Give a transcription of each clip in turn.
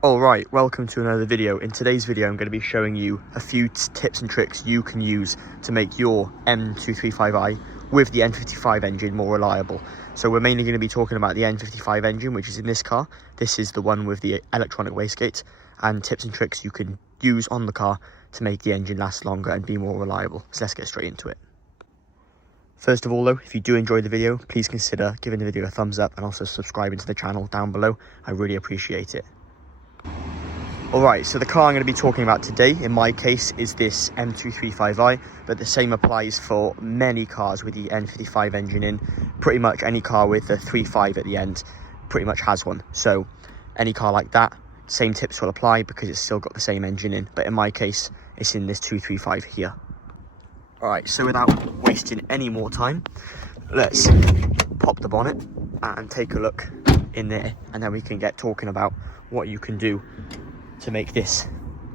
Alright, welcome to another video. In today's video I'm going to be showing you a few tips and tricks you can use to make your N235i with the N55 engine more reliable. So we're mainly going to be talking about the N55 engine, which is in this car. This is the one with the electronic wastegate, and tips and tricks you can use on the car to make the engine last longer and be more reliable. So let's get straight into it. First of all though, if you do enjoy the video, please consider giving the video a thumbs up and also subscribing to the channel down below. I really appreciate it. Alright, so the car I'm going to be talking about today, in my case, is this N235i, but the same applies for many cars with the N55 engine in. Pretty much any car with a 3.5 at the end pretty much has one. So any car like that, same tips will apply because it's still got the same engine in. But in my case, it's in this 235 here. Alright, so without wasting any more time, let's pop the bonnet and take a look in there, and then we can get talking about what you can do to make this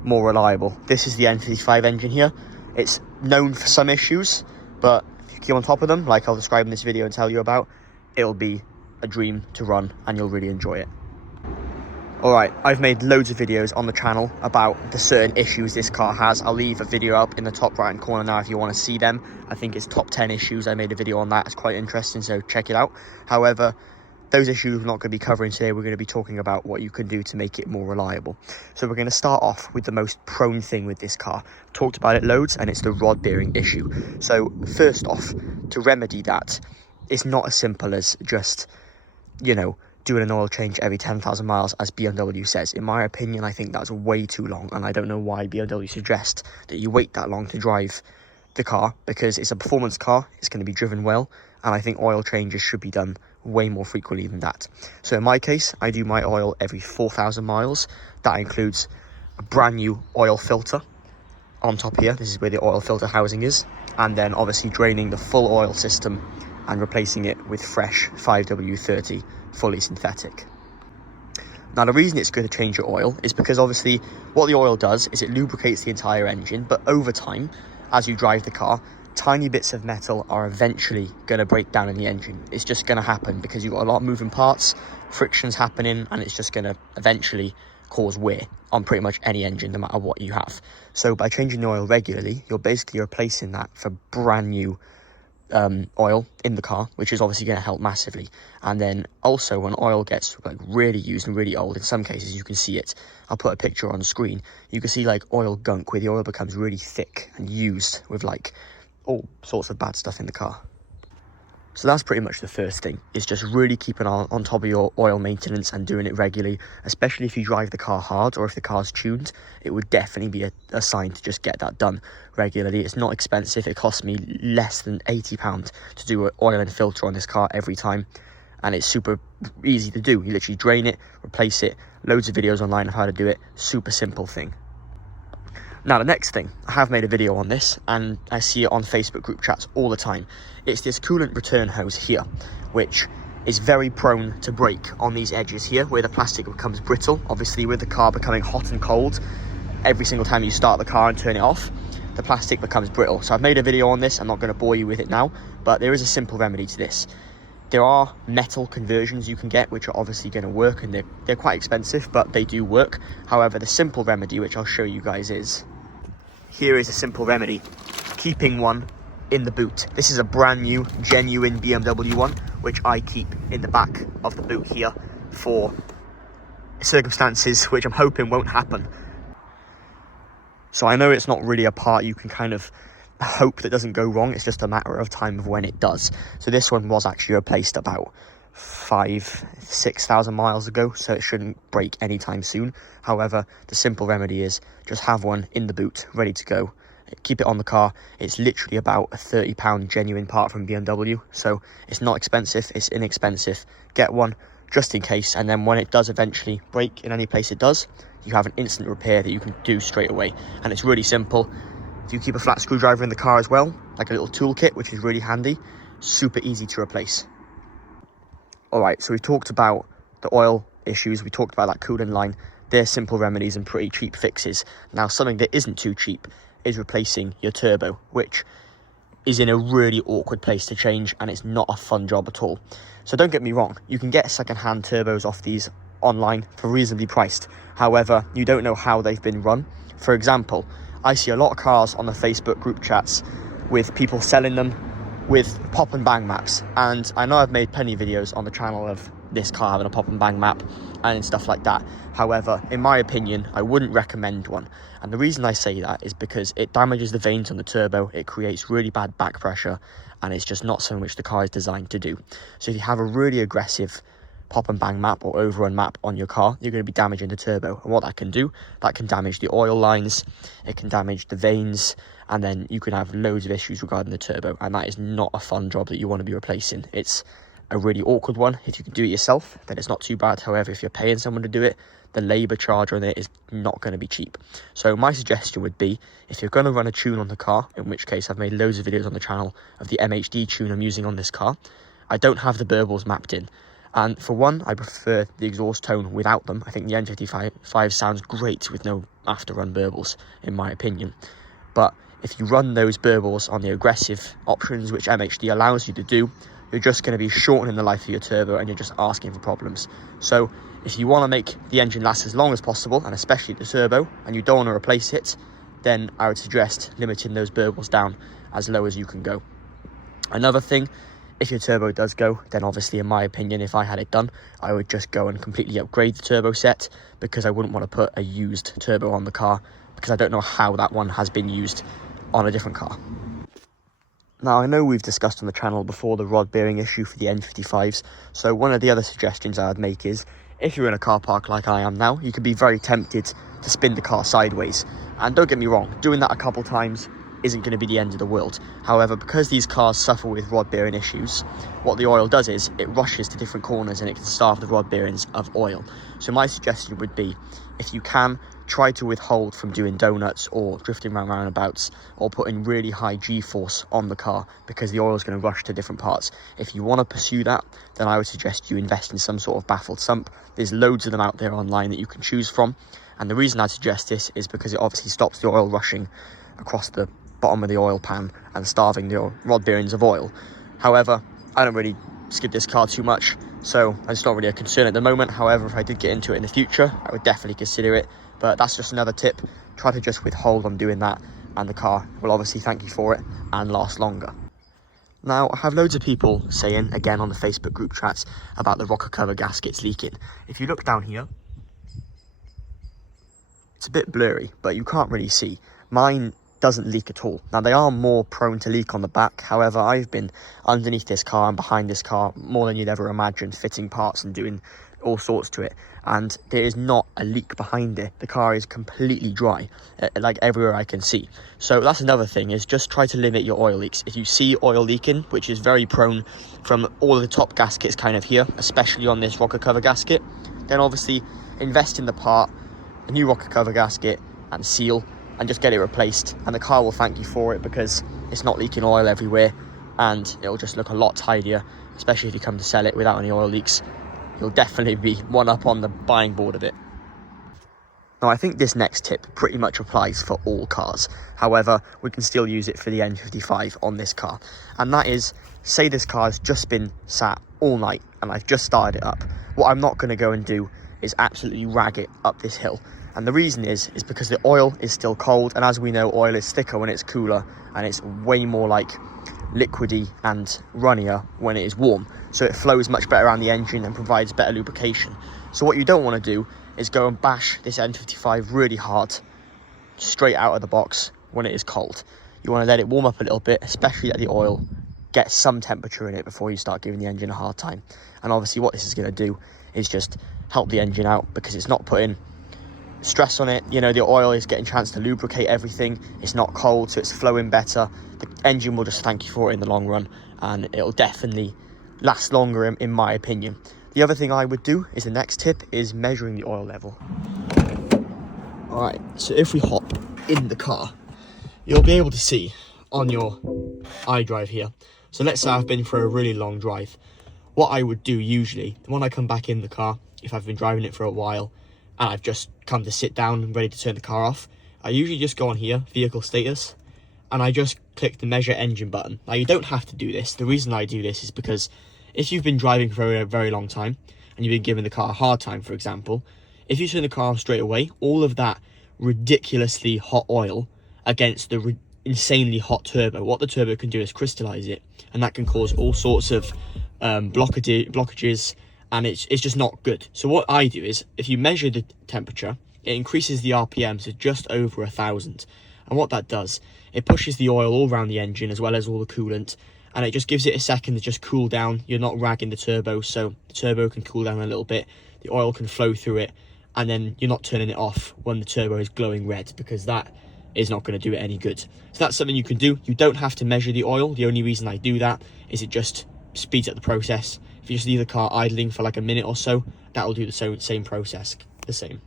more reliable. This is the N55 engine here. It's known for some issues, but if you keep on top of them, like I'll describe in this video and tell you about, it'll be a dream to run and you'll really enjoy it. Alright, I've made loads of videos on the channel about the certain issues this car has. I'll leave a video up in the top right hand corner now if you want to see them. I think it's top 10 issues. I made a video on that. It's quite interesting, so check it out. However, those issues we're not going to be covering today. We're going to be talking about what you can do to make it more reliable. So we're going to start off with the most prone thing with this car. I've talked about it loads, and it's the rod bearing issue. So first off, to remedy that, it's not as simple as just, you know, doing an oil change every 10,000 miles as BMW says. In my opinion, I think that's way too long, and I don't know why BMW suggests that you wait that long to drive the car, because it's a performance car, it's going to be driven well, and I think oil changes should be done way more frequently than that. So in my case, I do my oil every 4,000 miles. That includes a brand new oil filter on top here. This is where the oil filter housing is, and then obviously draining the full oil system and replacing it with fresh 5W30 fully synthetic. Now the reason it's good to change your oil is because obviously what the oil does is it lubricates the entire engine, but over time, as you drive the car, tiny bits of metal are eventually going to break down in the engine. It's just going to happen because you've got a lot of moving parts, friction's happening, and it's just going to eventually cause wear on pretty much any engine, no matter what you have. So by changing the oil regularly, you're basically replacing that for brand new oil in the car, which is obviously going to help massively. And then also when oil gets like really used and really old, in some cases you can see it. I'll put a picture on the screen. You can see like oil gunk, where the oil becomes really thick and used with like all sorts of bad stuff in the car. So that's pretty much the first thing, is just really keeping on top of your oil maintenance and doing it regularly. Especially if you drive the car hard or if the car's tuned, it would definitely be a sign to just get that done regularly. It's not expensive. It costs me less than £80 to do an oil and filter on this car every time, and it's super easy to do. You literally drain it, replace it. Loads of videos online of how to do it. Super simple thing. Now the next thing, I have made a video on this and I see it on Facebook group chats all the time. It's this coolant return hose here, which is very prone to break on these edges here where the plastic becomes brittle. Obviously with the car becoming hot and cold, every single time you start the car and turn it off, the plastic becomes brittle. So I've made a video on this. I'm not going to bore you with it now, but there is a simple remedy to this. There are metal conversions you can get which are obviously going to work, and they're quite expensive, but they do work. However, the simple remedy, which I'll show you guys, is here is a simple remedy: keeping one in the boot. This is a brand new, genuine BMW one, which I keep in the back of the boot here for circumstances which I'm hoping won't happen. So I know it's not really a part you can kind of hope that doesn't go wrong. It's just a matter of time of when it does. So this one was actually replaced about 6,000 miles ago, so it shouldn't break anytime soon. However, the simple remedy is just have one in the boot ready to go. Keep it on the car. It's literally about a £30 genuine part from BMW, so it's not expensive, it's inexpensive. Get one just in case, and then when it does eventually break in any place it does, you have an instant repair that you can do straight away. And it's really simple. If you keep a flat screwdriver in the car as well, like a little toolkit, which is really handy, super easy to replace. Alright, so we've talked about the oil issues, we talked about that coolant line. They're simple remedies and pretty cheap fixes. Now something that isn't too cheap is replacing your turbo, which is in a really awkward place to change, and it's not a fun job at all. So don't get me wrong, you can get second-hand turbos off these online for reasonably priced. However, you don't know how they've been run. For example, I see a lot of cars on the Facebook group chats with people selling them with pop and bang maps, and I know I've made plenty of videos on the channel of this car having a pop and bang map and stuff like that. However, in my opinion, I wouldn't recommend one, and the reason I say that is because it damages the vanes on the turbo, it creates really bad back pressure, and it's just not something which the car is designed to do. So if you have a really aggressive pop and bang map or overrun map on your car, you're going to be damaging the turbo, and what that can do, that can damage the oil lines, it can damage the vanes, and then you can have loads of issues regarding the turbo, and that is not a fun job that you want to be replacing. It's a really awkward one. If you can do it yourself, then it's not too bad. However, if you're paying someone to do it, the labour charge on it is not going to be cheap. So my suggestion would be, if you're going to run a tune on the car, in which case I've made loads of videos on the channel of the MHD tune I'm using on this car, I don't have the burbles mapped in. And for one, I prefer the exhaust tone without them. I think the N55 sounds great with no after-run burbles, in my opinion. But if you run those burbles on the aggressive options, which MHD allows you to do, you're just going to be shortening the life of your turbo, and you're just asking for problems. So if you want to make the engine last as long as possible, and especially the turbo, and you don't want to replace it, then I would suggest limiting those burbles down as low as you can go. Another thing, if your turbo does go, then obviously, in my opinion, if I had it done, I would just go and completely upgrade the turbo set, because I wouldn't want to put a used turbo on the car, because I don't know how that one has been used on a different car. Now, I know we've discussed on the channel before the rod bearing issue for the N55s, so one of the other suggestions I would make is, if you're in a car park like I am now, you could be very tempted to spin the car sideways. And don't get me wrong, doing that a couple times isn't going to be the end of the world. However, because these cars suffer with rod bearing issues, what the oil does is it rushes to different corners and it can starve the rod bearings of oil. So my suggestion would be, if you can, try to withhold from doing donuts or drifting around roundabouts or putting really high G-force on the car, because the oil is going to rush to different parts. If you want to pursue that, then I would suggest you invest in some sort of baffled sump. There's loads of them out there online that you can choose from, and the reason I suggest this is because it obviously stops the oil rushing across the bottom of the oil pan and starving the rod bearings of oil. However, I don't really skid this car too much, so it's not really a concern at the moment. However, if I did get into it in the future, I would definitely consider it. But that's just another tip. Try to just withhold on doing that, and the car will obviously thank you for it and last longer. Now, I have loads of people saying, again on the Facebook group chats, about the rocker cover gaskets leaking. If you look down here, it's a bit blurry, but you can't really see. Mine doesn't leak at all. Now, they are more prone to leak on the back. However, I've been underneath this car and behind this car more than you'd ever imagine, fitting parts and doing all sorts to it, and there is not a leak behind it. The car is completely dry, like everywhere I can see. So that's another thing, is just try to limit your oil leaks. If you see oil leaking, which is very prone from all of the top gaskets kind of here, especially on this rocker cover gasket, then obviously invest in the part, a new rocker cover gasket and seal, and just get it replaced, and the car will thank you for it, because it's not leaking oil everywhere, and it'll just look a lot tidier, especially if you come to sell it without any oil leaks. You'll definitely be one up on the buying board of it. Now, I think this next tip pretty much applies for all cars. However, we can still use it for the N55 on this car. And that is, say this car has just been sat all night and I've just started it up. What I'm not going to go and do is absolutely rag it up this hill. And the reason is because the oil is still cold. And as we know, oil is thicker when it's cooler, and it's way more like liquidy and runnier when it is warm, so it flows much better around the engine and provides better lubrication. So what you don't want to do is go and bash this N55 really hard straight out of the box when it is cold. You want to let it warm up a little bit, especially let the oil get some temperature in it before you start giving the engine a hard time. And obviously what this is going to do is just help the engine out, because it's not putting stress on it. You know, the oil is getting a chance to lubricate everything. It's not cold, so it's flowing better. The engine will just thank you for it in the long run, and it'll definitely last longer in my opinion. The other thing I would do is, the next tip is measuring the oil level. Alright, so if we hop in the car, you'll be able to see on your iDrive here. So let's say I've been for a really long drive. What I would do usually, when I come back in the car, if I've been driving it for a while and I've just come to sit down and ready to turn the car off, I usually just go on here, vehicle status, and I just click the measure engine button. Now, you don't have to do this. The reason I do this is because if you've been driving for a very long time and you've been giving the car a hard time, for example, if you turn the car off straight away, all of that ridiculously hot oil against the insanely hot turbo, what the turbo can do is crystallize it, and that can cause all sorts of blockages, and it's just not good. So what I do is, if you measure the temperature, it increases the RPM to just over 1,000, and what that does, it pushes the oil all around the engine as well as all the coolant, and it just gives it a second to just cool down. You're not ragging the turbo, so the turbo can cool down a little bit, the oil can flow through it, and then you're not turning it off when the turbo is glowing red, because that is not going to do it any good. So that's something you can do. You don't have to measure the oil. The only reason I do that is it just speeds up the process. If you just leave the car idling for like a minute or so, that will do the same process, the same.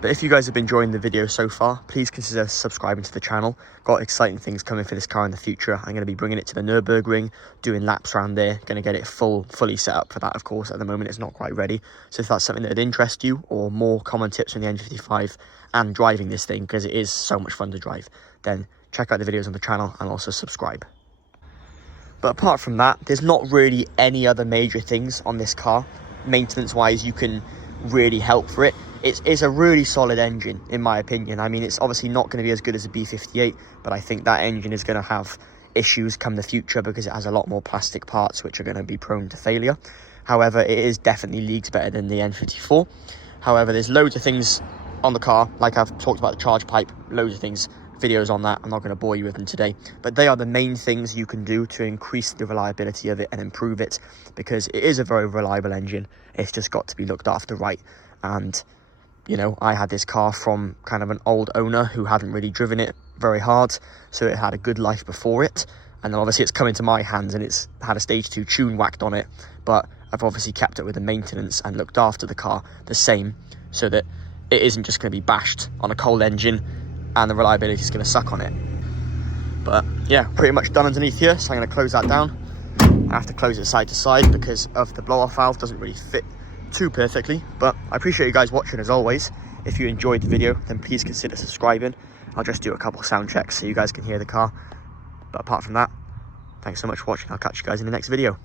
But if you guys have been enjoying the video so far, please consider subscribing to the channel. Got exciting things coming for this car in the future. I'm going to be bringing it to the Nürburgring, doing laps around there, going to get it fully set up for that, of course. At the moment, it's not quite ready. So if that's something that would interest you, or more common tips on the N55 and driving this thing, because it is so much fun to drive, then check out the videos on the channel and also subscribe. But apart from that, there's not really any other major things on this car, maintenance-wise, you can really help for it. It's a really solid engine, in my opinion. I mean, it's obviously not going to be as good as a B58, but I think that engine is going to have issues come the future because it has a lot more plastic parts which are going to be prone to failure. However, it is definitely leagues better than the N54. However, there's loads of things on the car, like I've talked about the charge pipe, loads of things, videos on that. I'm not going to bore you with them today, but they are the main things you can do to increase the reliability of it and improve it, because it is a very reliable engine. It's just got to be looked after right. And you know, I had this car from kind of an old owner who hadn't really driven it very hard, so it had a good life before it, and then obviously it's come into my hands and it's had a stage 2 tune whacked on it, but I've obviously kept it with the maintenance and looked after the car the same, so that it isn't just going to be bashed on a cold engine and the reliability is going to suck on it. But yeah, pretty much done underneath here, so I'm going to close that down. I have to close it side to side because of the blow-off valve doesn't really fit too perfectly. But I appreciate you guys watching as always. If you enjoyed the video, then please consider subscribing. I'll just do a couple sound checks so you guys can hear the car. But apart from that, thanks so much for watching. I'll catch you guys in the next video.